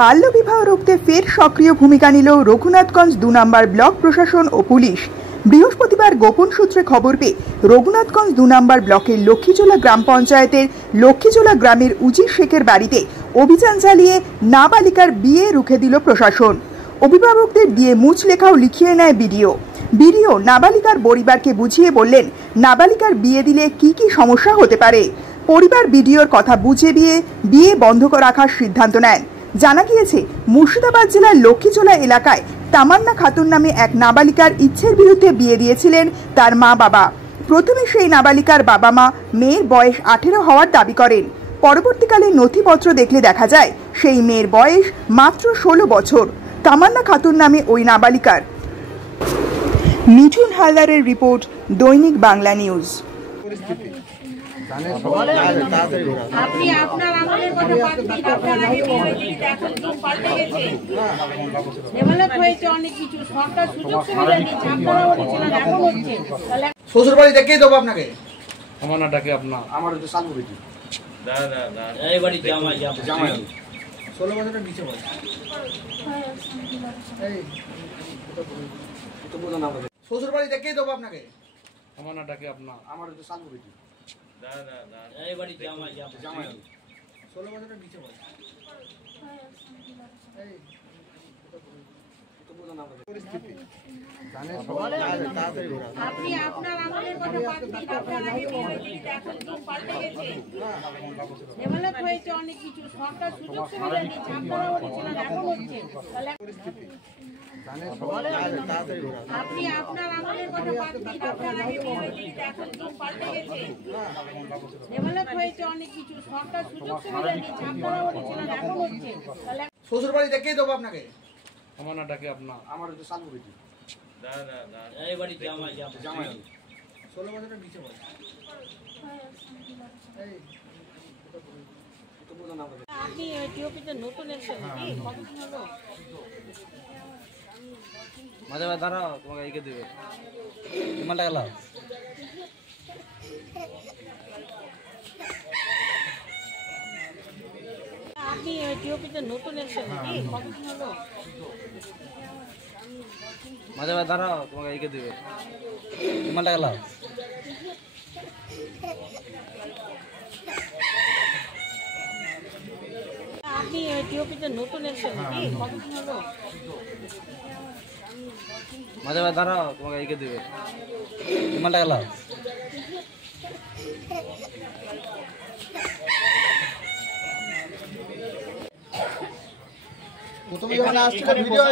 বাল্যবিবাহ রুখতে ফের সক্রিয় ভূমিকা নিল রঘুনাথগঞ্জ ২ নম্বর ব্লক প্রশাসন ও পুলিশ। বৃহস্পতিবার গোপন সূত্রে খবর পেয়ে রঘুনাথগঞ্জ ২ নম্বর ব্লকের লক্ষ্মীজোলা গ্রাম পঞ্চায়েতের লক্ষ্মীজোলা গ্রামের উজির শেখের বাড়িতে অভিযান চালিয়ে নাবালিকার বিয়ে রুখে দিল প্রশাসন। অভিভাবকদের দিয়ে মুচলেখাও লিখিয়ে নেয় বিডিও নাবালিকার পরিবারকে বুঝিয়ে বললেন নাবালিকার বিয়ে দিলে কি কি সমস্যা হতে পারে। পরিবার বিডিওর কথা বুঝে বিয়ে বন্ধ রাখার সিদ্ধান্ত নেন। জানা গিয়েছে মুর্শিদাবাদ জেলার লক্ষ্মীজোলা এলাকায় তামান্না খাতুন নামে এক নাবালিকার ইচ্ছের বিরুদ্ধে বিয়ে দিয়েছিলেন তার মা বাবা। প্রথমে সেই নাবালিকার বাবা মা মেয়ের বয়স 18 হওয়ার দাবি করেন। পরবর্তীকালে নথিপত্র দেখলে দেখা যায় সেই মেয়ের বয়স মাত্র 16 বছর। তামান্না খাতুন নামে ওই নাবালিকার। মিঠুন হালদারের রিপোর্ট, দৈনিক বাংলা নিউজ। আপনি আপনার আমলের কথা বাদ দিন, আপনার আগে এখন যুগ পাল্টে গেছে, ডেভেলপ হয়েছে অনেক কিছু, সরকার সুযোগ সুবিধা দিচ্ছে, আপনারাও দিচ্ছেন, এখন হচ্ছে। শ্বশুর বাড়ি দেখিয়ে দেবো আপনাকে। আমার নাটাকে আপনার আমার হচ্ছে সালু বেটি এই বাড়ি জামাই 16 বছরের নিচে বয়স। শ্বশুর বাড়ি দেখিয়ে দেবো আপনাকে। আমার নাটাকে আপনার আমার হচ্ছে সালু বেটি এই বাড়ি জামাই 16 বছরের নিচে বয়স। আপনি আপনার আমলের কথা বাদ দিন, আপনার আগে এখন যুগ পাল্টে গেছে, ডেভেলপ হয়েছে অনেক কিছু, সরকার সুযোগ সুবিধা দিচ্ছে, আপনারাও দিচ্ছেন, এখন হচ্ছে। আপনি আপনার আমলের কথা বাদ দিন, আপনার আগে এখন যুগ পাল্টে গেছে, ডেভেলপ হয়েছে অনেক কিছু, সরকার সুযোগ সুবিধা দিচ্ছে, আপনারাও দিচ্ছেন, এখন হচ্ছে। শ্বশুর বাড়ি দেখিয়ে দেবো আপনাকে। আমার নাটাকে আপনার আমার হচ্ছে সালু বেটি এই বাড়ি জামাই 16 বছরের নিচে বয়স। আপনি টিওপিতে নতুন এসেছেন কি কতদিন হলো? মাঝে মাঝে দাঁড়াও, তোমাকে এঁকে দেবে তোমার টাকা লাও। আপনি টিওপিতে নতুন এসেছেন কি কতদিন হলো? মাঝে মাঝে দাঁড়াও, তোমাকে এঁকে দেবে তোমার টাকা লাও। আপনি টিওপিতে নতুন এসেছেন কি কতদিন হলো? মাঝে মাঝে দাঁড়াও, তোমাকে এঁকে দেবে তোমার টাকা লাও। প্রথমে যখন আসছিল ভিডিও